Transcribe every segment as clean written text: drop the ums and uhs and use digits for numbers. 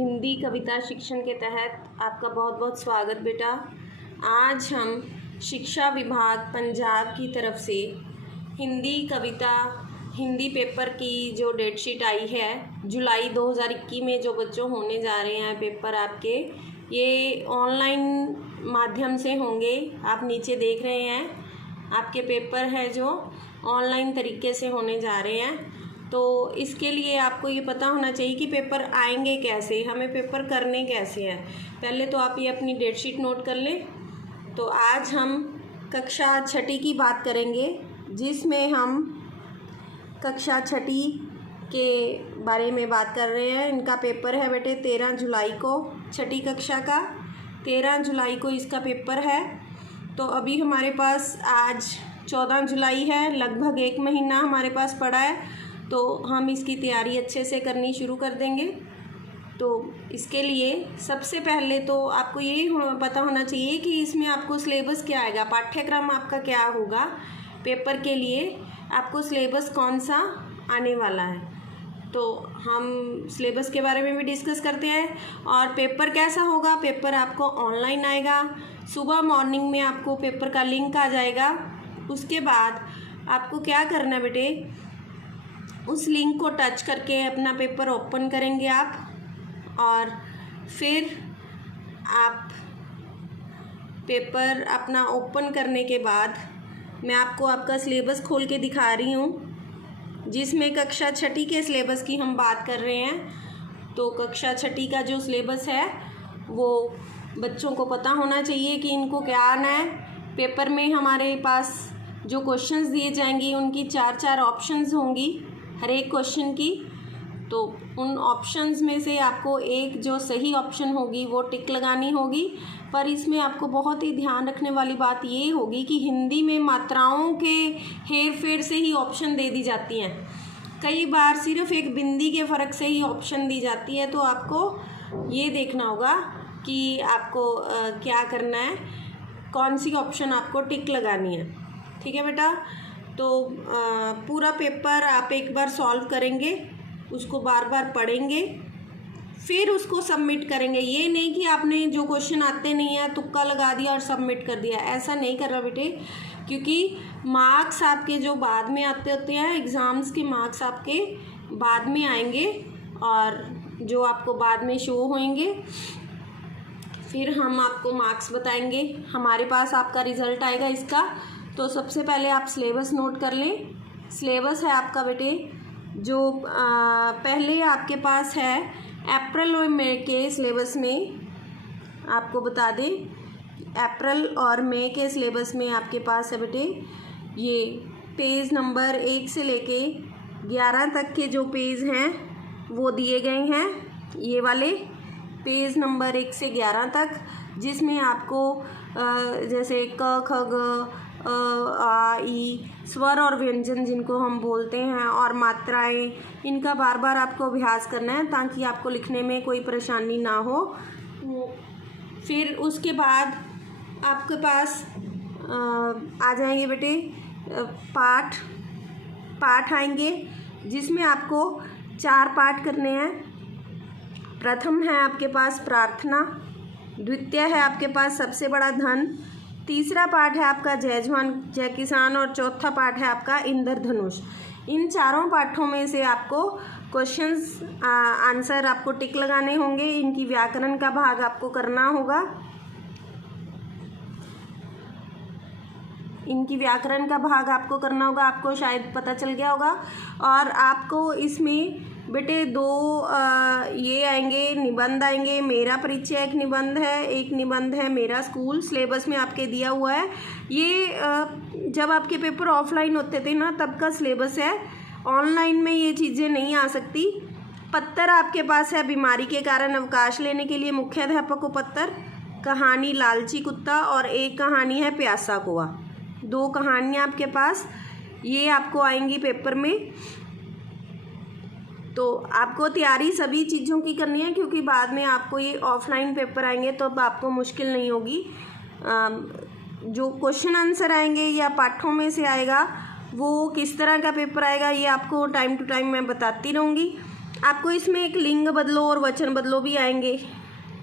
हिंदी कविता शिक्षण के तहत आपका बहुत बहुत स्वागत बेटा। आज हम शिक्षा विभाग पंजाब की तरफ से हिंदी कविता हिंदी पेपर की जो डेटशीट आई है जुलाई 2021 में जो बच्चों होने जा रहे हैं पेपर आपके, ये ऑनलाइन माध्यम से होंगे। आप नीचे देख रहे हैं आपके पेपर है जो ऑनलाइन तरीके से होने जा रहे हैं। तो इसके लिए आपको ये पता होना चाहिए कि पेपर आएंगे कैसे, हमें पेपर करने कैसे हैं। पहले तो आप ये अपनी डेटशीट नोट कर लें। तो आज हम कक्षा छठी की बात करेंगे, जिसमें हम कक्षा छठी के बारे में बात कर रहे हैं। इनका पेपर है बेटे 13 जुलाई को, छठी कक्षा का 13 जुलाई को इसका पेपर है। तो अभी हमारे पास आज 14 जुलाई है, लगभग 1 महीना हमारे पास पड़ा है। तो हम इसकी तैयारी अच्छे से करनी शुरू कर देंगे। तो इसके लिए सबसे पहले तो आपको ये पता होना चाहिए कि इसमें आपको सिलेबस क्या आएगा, पाठ्यक्रम आपका क्या होगा। पेपर के लिए आपको सिलेबस कौन सा आने वाला है, तो हम सिलेबस के बारे में भी डिस्कस करते हैं। और पेपर कैसा होगा, पेपर आपको ऑनलाइन आएगा। सुबह मॉर्निंग में आपको पेपर का लिंक आ जाएगा। उसके बाद आपको क्या करना है बेटे, उस लिंक को टच करके अपना पेपर ओपन करेंगे आप, और फिर आप पेपर अपना ओपन करने के बाद मैं आपको आपका सिलेबस खोल के दिखा रही हूँ, जिसमें कक्षा छठी के सिलेबस की हम बात कर रहे हैं। तो कक्षा छठी का जो सिलेबस है वो बच्चों को पता होना चाहिए कि इनको क्या आना है। पेपर में हमारे पास जो क्वेश्चंस दिए जाएंगे उनकी 4 ऑप्शंस होंगी हर एक क्वेश्चन की। तो उन ऑप्शंस में से आपको एक जो सही ऑप्शन होगी वो टिक लगानी होगी। पर इसमें आपको बहुत ही ध्यान रखने वाली बात ये होगी कि हिंदी में मात्राओं के हेर फेर से ही ऑप्शन दे दी जाती हैं। कई बार सिर्फ एक बिंदी के फ़र्क से ही ऑप्शन दी जाती है। तो आपको ये देखना होगा कि आपको क्या करना है, कौन सी ऑप्शन आपको टिक लगानी है। ठीक है बेटा। तो पूरा पेपर आप एक बार सॉल्व करेंगे, उसको बार बार पढ़ेंगे, फिर उसको सबमिट करेंगे। ये नहीं कि आपने जो क्वेश्चन आते नहीं है तुक्का लगा दिया और सबमिट कर दिया, ऐसा नहीं करना बेटे। क्योंकि मार्क्स आपके जो बाद में आते होते हैं, एग्ज़ाम्स के मार्क्स आपके बाद में आएंगे और जो आपको बाद में शो होंगे, फिर हम आपको मार्क्स बताएंगे। हमारे पास आपका रिज़ल्ट आएगा इसका। तो सबसे पहले आप सिलेबस नोट कर लें। सिलेबस है आपका बेटे जो पहले आपके पास है अप्रैल और मई के सिलेबस में। आपको बता दें अप्रैल और मई के सिलेबस में आपके पास है बेटे ये पेज नंबर 1 से लेके 11 तक के जो पेज हैं वो दिए गए हैं। ये वाले पेज नंबर 1 से 11 तक, जिसमें आपको जैसे क ख ग आ ई स्वर और व्यंजन जिनको हम बोलते हैं और मात्राएं, इनका बार बार आपको अभ्यास करना है ताकि आपको लिखने में कोई परेशानी ना हो। फिर उसके बाद आपके पास आ जाएंगे बेटे पाठ आएंगे, जिसमें आपको 4 पाठ करने हैं। प्रथम है आपके पास प्रार्थना, द्वितीय है आपके पास सबसे बड़ा धन, तीसरा पाठ है आपका जय जवान जय किसान, और चौथा पाठ है आपका इंद्रधनुष। इन 4 पाठों में से आपको क्वेश्चंस आंसर आपको टिक लगाने होंगे। इनकी व्याकरण का भाग आपको करना होगा। आपको शायद पता चल गया होगा। और आपको इसमें बेटे 2 ये आएंगे, निबंध आएंगे। मेरा परिचय एक निबंध है, एक निबंध है मेरा स्कूल, सिलेबस में आपके दिया हुआ है। ये जब आपके पेपर ऑफलाइन होते थे ना तब का सिलेबस है, ऑनलाइन में ये चीज़ें नहीं आ सकती। पत्तर आपके पास है बीमारी के कारण अवकाश लेने के लिए मुख्याध्यापक को पत्तर, कहानी लालची कुत्ता, और एक कहानी है प्यासा कौवा। 2 कहानियाँ आपके पास ये आपको आएंगी पेपर में। तो आपको तैयारी सभी चीज़ों की करनी है, क्योंकि बाद में आपको ये ऑफलाइन पेपर आएंगे तो अब आपको मुश्किल नहीं होगी। जो क्वेश्चन आंसर आएंगे या पाठों में से आएगा वो किस तरह का पेपर आएगा ये आपको टाइम टू टाइम मैं बताती रहूँगी। आपको इसमें एक लिंग बदलो और वचन बदलो भी आएंगे।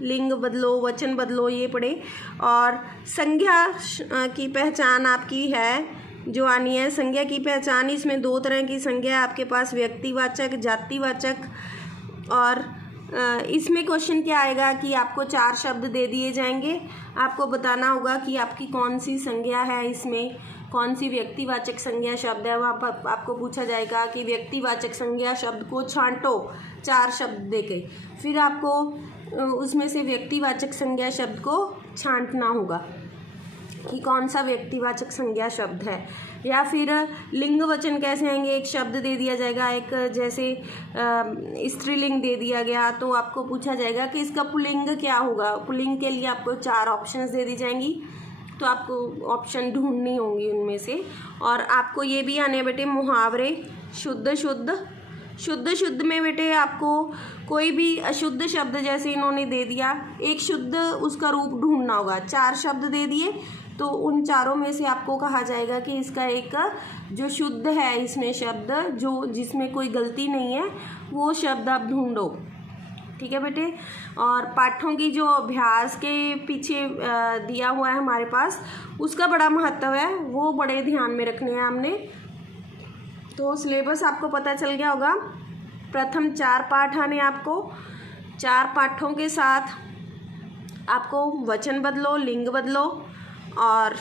लिंग बदलो, वचन बदलो, ये पढ़े। और संज्ञा की पहचान आपकी है जो आनी है। संज्ञा की पहचान, इसमें 2 तरह की संज्ञा है आपके पास, व्यक्तिवाचक, जातिवाचक। और इसमें क्वेश्चन क्या आएगा कि आपको 4 शब्द दे दिए जाएंगे, आपको बताना होगा कि आपकी कौन सी संज्ञा है, इसमें कौन सी व्यक्तिवाचक संज्ञा शब्द है। वहाँ पर आपको पूछा जाएगा कि व्यक्तिवाचक संज्ञा शब्द को छांटो 4 शब्द देके, फिर आपको उसमें से व्यक्तिवाचक संज्ञा शब्द को छांटना होगा कि कौन सा व्यक्तिवाचक संज्ञा शब्द है। या फिर लिंग वचन कैसे आएंगे, एक शब्द दे दिया जाएगा, एक जैसे स्त्रीलिंग दे दिया गया, तो आपको पूछा जाएगा कि इसका पुल्लिंग क्या होगा। पुल्लिंग के लिए आपको 4 ऑप्शंस दे दी जाएंगी, तो आपको ऑप्शन ढूंढनी होंगी उनमें से। और आपको ये भी आने बेटे मुहावरे, शुद्ध शुद्ध। शुद्ध शुद्ध में बेटे आपको कोई भी अशुद्ध शब्द जैसे इन्होंने दे दिया, एक शुद्ध उसका रूप ढूंढना होगा। 4 शब्द दे दिए, तो उन 4 में से आपको कहा जाएगा कि इसका एक जो शुद्ध है इसमें शब्द, जो जिसमें कोई गलती नहीं है, वो शब्द आप ढूंढो। ठीक है बेटे। और पाठों की जो अभ्यास के पीछे दिया हुआ है हमारे पास, उसका बड़ा महत्व है, वो बड़े ध्यान में रखने हैं हमने। तो सिलेबस आपको पता चल गया होगा। प्रथम 4 पाठ आने आपको, 4 पाठों के साथ आपको वचन बदलो, लिंग बदलो, और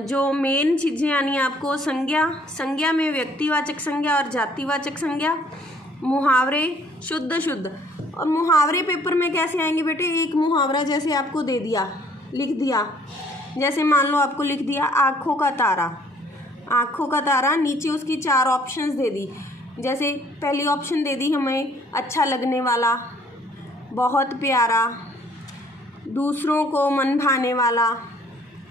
जो मेन चीज़ें आनी आपको संज्ञा, संज्ञा में व्यक्तिवाचक संज्ञा और जातिवाचक संज्ञा, मुहावरे, शुद्ध शुद्ध। और मुहावरे पेपर में कैसे आएंगे बेटे, एक मुहावरा जैसे आपको दे दिया, लिख दिया, जैसे मान लो आपको लिख दिया आँखों का तारा। आँखों का तारा, नीचे उसकी 4 ऑप्शंस दे दी। जैसे पहली ऑप्शन दे दी हमें अच्छा लगने वाला, बहुत प्यारा, दूसरों को मन भाने वाला।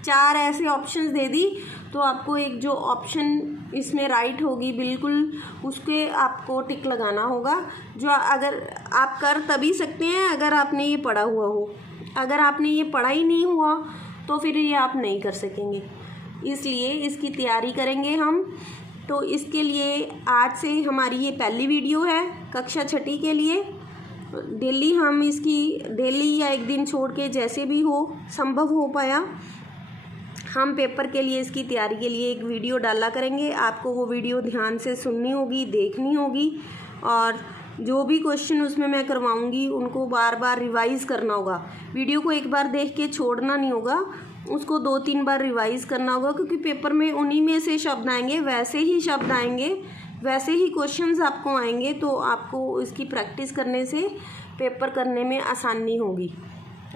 4 ऐसे ऑप्शंस दे दी, तो आपको एक जो ऑप्शन इसमें राइट होगी बिल्कुल, उसके आपको टिक लगाना होगा। जो अगर आप कर तभी सकते हैं अगर आपने ये पढ़ा हुआ हो, अगर आपने ये पढ़ा ही नहीं हुआ तो फिर ये आप नहीं कर सकेंगे। इसलिए इसकी तैयारी करेंगे हम। तो इसके लिए आज से हमारी ये पहली वीडियो है कक्षा 6ठी के लिए। डेली हम इसकी, डेली या एक दिन छोड़ के जैसे भी हो, संभव हो पाया, हम पेपर के लिए इसकी तैयारी के लिए एक वीडियो डाला करेंगे। आपको वो वीडियो ध्यान से सुननी होगी, देखनी होगी, और जो भी क्वेश्चन उसमें मैं करवाऊंगी उनको बार बार रिवाइज करना होगा। वीडियो को एक बार देख के छोड़ना नहीं होगा, उसको 2-3 बार रिवाइज करना होगा, क्योंकि पेपर में उन्हीं में से शब्द आएंगे, वैसे ही शब्द आएंगे, वैसे ही क्वेश्चंस आपको आएंगे। तो आपको इसकी प्रैक्टिस करने से पेपर करने में आसानी होगी।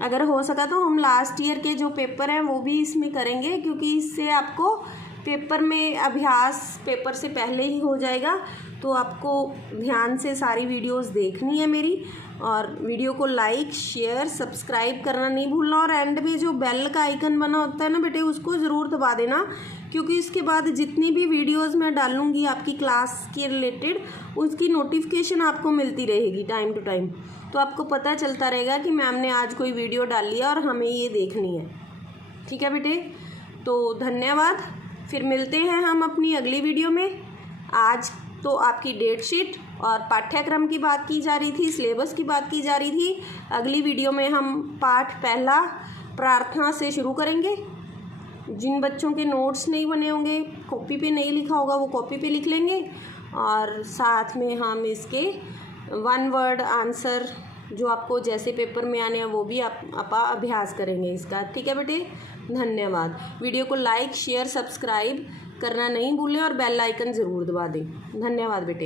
अगर हो सका तो हम लास्ट ईयर के जो पेपर हैं वो भी इसमें करेंगे, क्योंकि इससे आपको पेपर में अभ्यास पेपर से पहले ही हो जाएगा। तो आपको ध्यान से सारी वीडियोस देखनी है मेरी, और वीडियो को लाइक, शेयर, सब्सक्राइब करना नहीं भूलना। और एंड में जो बेल का आइकन बना होता है ना बेटे, उसको ज़रूर दबा देना, क्योंकि इसके बाद जितनी भी वीडियोस मैं डालूँगी आपकी क्लास के रिलेटेड, उसकी नोटिफिकेशन आपको मिलती रहेगी टाइम टू टाइम। तो आपको पता चलता रहेगा कि मैम ने आज कोई वीडियो डाली है और हमें ये देखनी है। ठीक है बेटे, तो धन्यवाद। फिर मिलते हैं हम अपनी अगली वीडियो में। आज तो आपकी डेट शीट और पाठ्यक्रम की बात की जा रही थी, सिलेबस की बात की जा रही थी। अगली वीडियो में हम पाठ पहला प्रार्थना से शुरू करेंगे। जिन बच्चों के नोट्स नहीं बने होंगे, कॉपी पे नहीं लिखा होगा, वो कॉपी पे लिख लेंगे, और साथ में हम इसके 1 वर्ड आंसर जो आपको जैसे पेपर में आने हैं वो भी आप अभ्यास करेंगे इसका। ठीक है बेटे, धन्यवाद। वीडियो को लाइक, शेयर, सब्सक्राइब करना नहीं भूलें और बेल आइकन ज़रूर दबा दें। धन्यवाद बेटे।